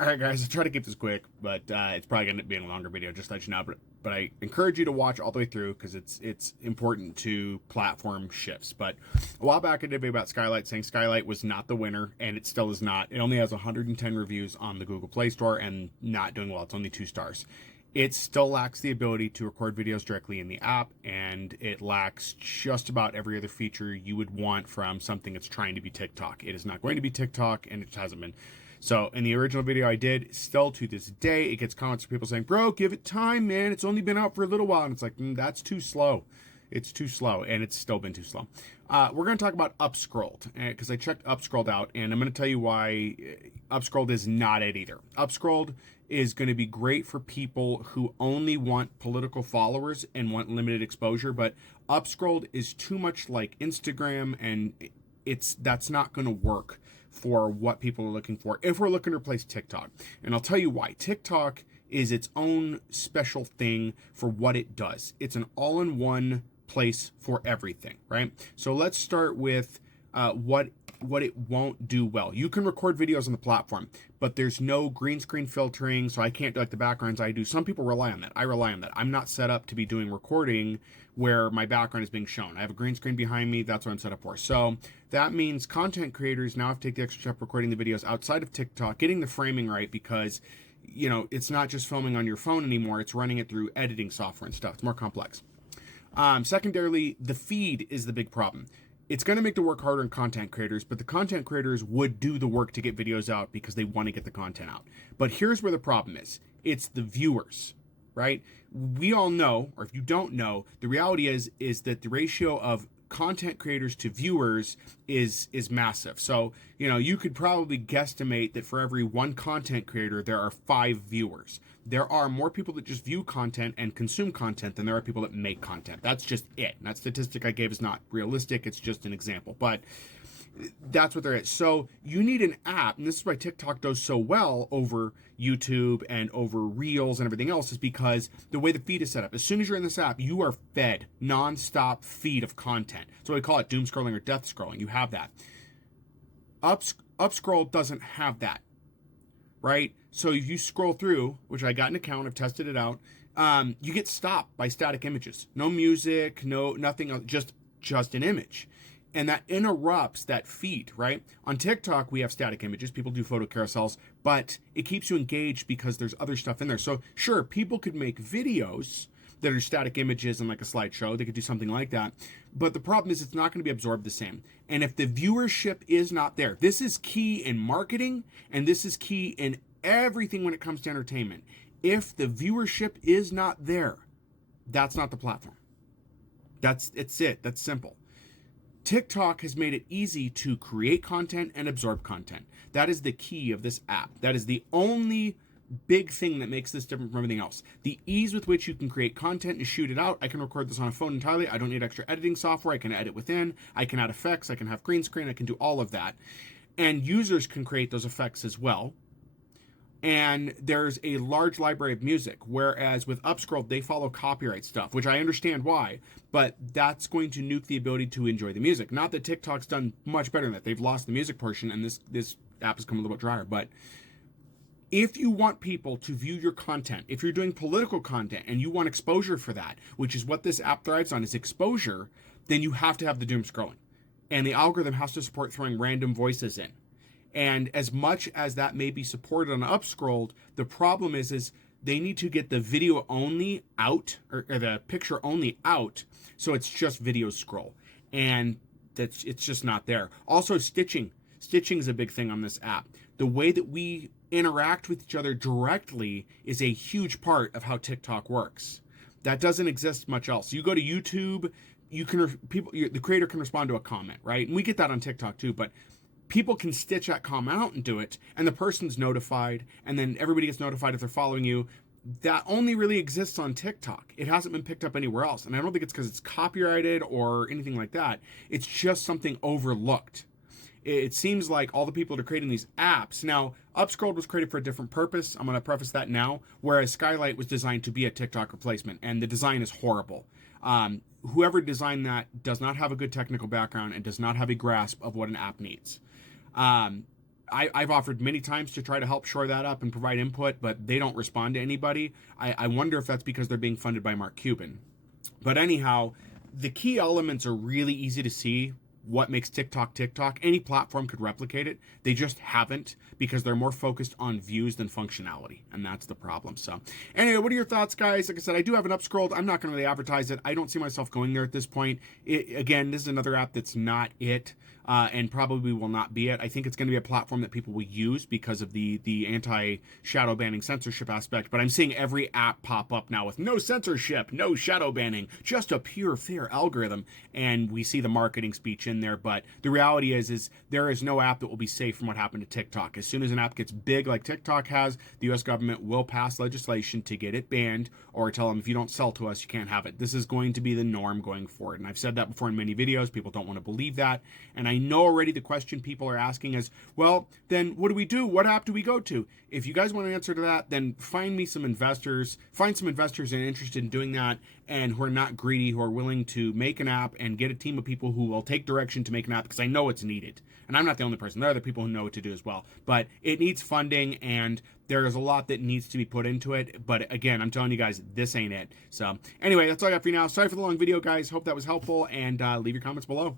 All right, guys, I'll try to keep this quick, but it's probably going to end up being a longer video, just to let you know. But I encourage you to watch all the way through because it's important to platform shifts. But a while back, I did a video about Skylight, saying Skylight was not the winner, and it still is not. It only has 110 reviews on the Google Play Store and not doing well. It's only 2 stars. It still lacks the ability to record videos directly in the app, and it lacks just about every other feature you would want from something that's trying to be TikTok. It is not going to be TikTok, and it hasn't been. So in the original video I did, still to this day, it gets comments from people saying, bro, give it time, man. It's only been out for a little while. And it's like, that's too slow. It's too slow, and it's still been too slow. We're going to talk about UpScrolled, because I checked UpScrolled out, and I'm going to tell you why UpScrolled is not it either. UpScrolled is going to be great for people who only want political followers and want limited exposure, but UpScrolled is too much like Instagram, and that's not going to work for what people are looking for if we're looking to replace TikTok. And I'll tell you why. TikTok is its own special thing for what it does. It's an all-in-one place for everything, right? So let's start with what it won't do well. You can record videos on the platform, but there's no green screen filtering, so I can't do like the backgrounds I do. Some people rely on that. I rely on that. I'm not set up to be doing recording where my background is being shown. I have a green screen behind me. That's what I'm set up for. So that means content creators now have to take the extra step recording the videos outside of TikTok, getting the framing right, because it's not just filming on your phone anymore. It's running it through editing software and stuff. It's more complex. Secondarily, the feed is the big problem. It's going to make the work harder on content creators, but the content creators would do the work to get videos out because they want to get the content out. But here's where the problem is. It's the viewers, right? We all know, or if you don't know, the reality is that the ratio of content creators to viewers is massive. So, you could probably guesstimate that for every 1 content creator, there are 5 viewers. There are more people that just view content and consume content than there are people that make content. That's just it. And that statistic I gave is not realistic. It's just an example, but that's what there is. So you need an app, and this is why TikTok does so well over YouTube and over Reels and everything else, is because the way the feed is set up. As soon as you're in this app, you are fed nonstop feed of content. So we call it doom scrolling or death scrolling. You have that. UpScroll doesn't have that, right? So if you scroll through, which I got an account, I've tested it out, you get stopped by static images. No music, no nothing else, just an image. And that interrupts that feed, right? On TikTok, we have static images. People do photo carousels, but it keeps you engaged because there's other stuff in there. So sure, people could make videos that are static images and like a slideshow. They could do something like that. But the problem is it's not going to be absorbed the same. And if the viewership is not there, this is key in marketing, and this is key in everything when it comes to entertainment. If the viewership is not there, that's not the platform. It's it. That's simple. TikTok has made it easy to create content and absorb content. That is the key of this app. That is the only big thing that makes this different from everything else. The ease with which you can create content and shoot it out. I can record this on a phone entirely. I don't need extra editing software. I can edit within. I can add effects. I can have green screen. I can do all of that. And users can create those effects as well. And there's a large library of music, whereas with UpScrolled, they follow copyright stuff, which I understand why, but that's going to nuke the ability to enjoy the music. Not that TikTok's done much better than that. They've lost the music portion, and this app has come a little bit drier. But if you want people to view your content, if you're doing political content and you want exposure for that, which is what this app thrives on, is exposure, then you have to have the doom scrolling. And the algorithm has to support throwing random voices in. And as much as that may be supported on UpScrolled, the problem is they need to get the video only out, or the picture only out, so it's just video scroll. And it's just not there. Also, stitching. Stitching is a big thing on this app. The way that we interact with each other directly is a huge part of how TikTok works. That doesn't exist much else. You go to YouTube, the creator can respond to a comment, right? And we get that on TikTok too, but people can stitch that comment out and do it, and the person's notified, and then everybody gets notified if they're following you. That only really exists on TikTok. It hasn't been picked up anywhere else, and I don't think it's because it's copyrighted or anything like that. It's just something overlooked. It seems like all the people that are creating these apps, now, UpScrolled was created for a different purpose. I'm going to preface that now, whereas Skylight was designed to be a TikTok replacement, and the design is horrible. Whoever designed that does not have a good technical background and does not have a grasp of what an app needs. I've offered many times to try to help shore that up and provide input, but they don't respond to anybody. I wonder if that's because they're being funded by Mark Cuban. But anyhow, the key elements are really easy to see. What makes TikTok TikTok? Any platform could replicate it. They just haven't, because they're more focused on views than functionality, and that's the problem. So anyway, what are your thoughts, guys? Like I said, I do have an UpScrolled. I'm not going to really advertise it. I don't see myself going there at this point. Again, this is another app that's not it. And probably will not be it. I think it's going to be a platform that people will use because of the anti-shadow banning censorship aspect. But I'm seeing every app pop up now with no censorship, no shadow banning, just a pure, fair algorithm. And we see the marketing speech in there. But the reality is there is no app that will be safe from what happened to TikTok. As soon as an app gets big like TikTok has, the U.S. government will pass legislation to get it banned, or tell them, if you don't sell to us, you can't have it. This is going to be the norm going forward. And I've said that before in many videos. People don't want to believe that. And I know already the question people are asking is, well, then what do we do? What app do we go to? If you guys want an answer to that, then find some investors that are interested in doing that, and who are not greedy, who are willing to make an app and get a team of people who will take direction to make an app, because I know it's needed. And I'm not the only person. There are other people who know what to do as well. But it needs funding, and there is a lot that needs to be put into it. But again, I'm telling you guys, this ain't it. So anyway, that's all I got for you now. Sorry for the long video, guys. Hope that was helpful, and leave your comments below.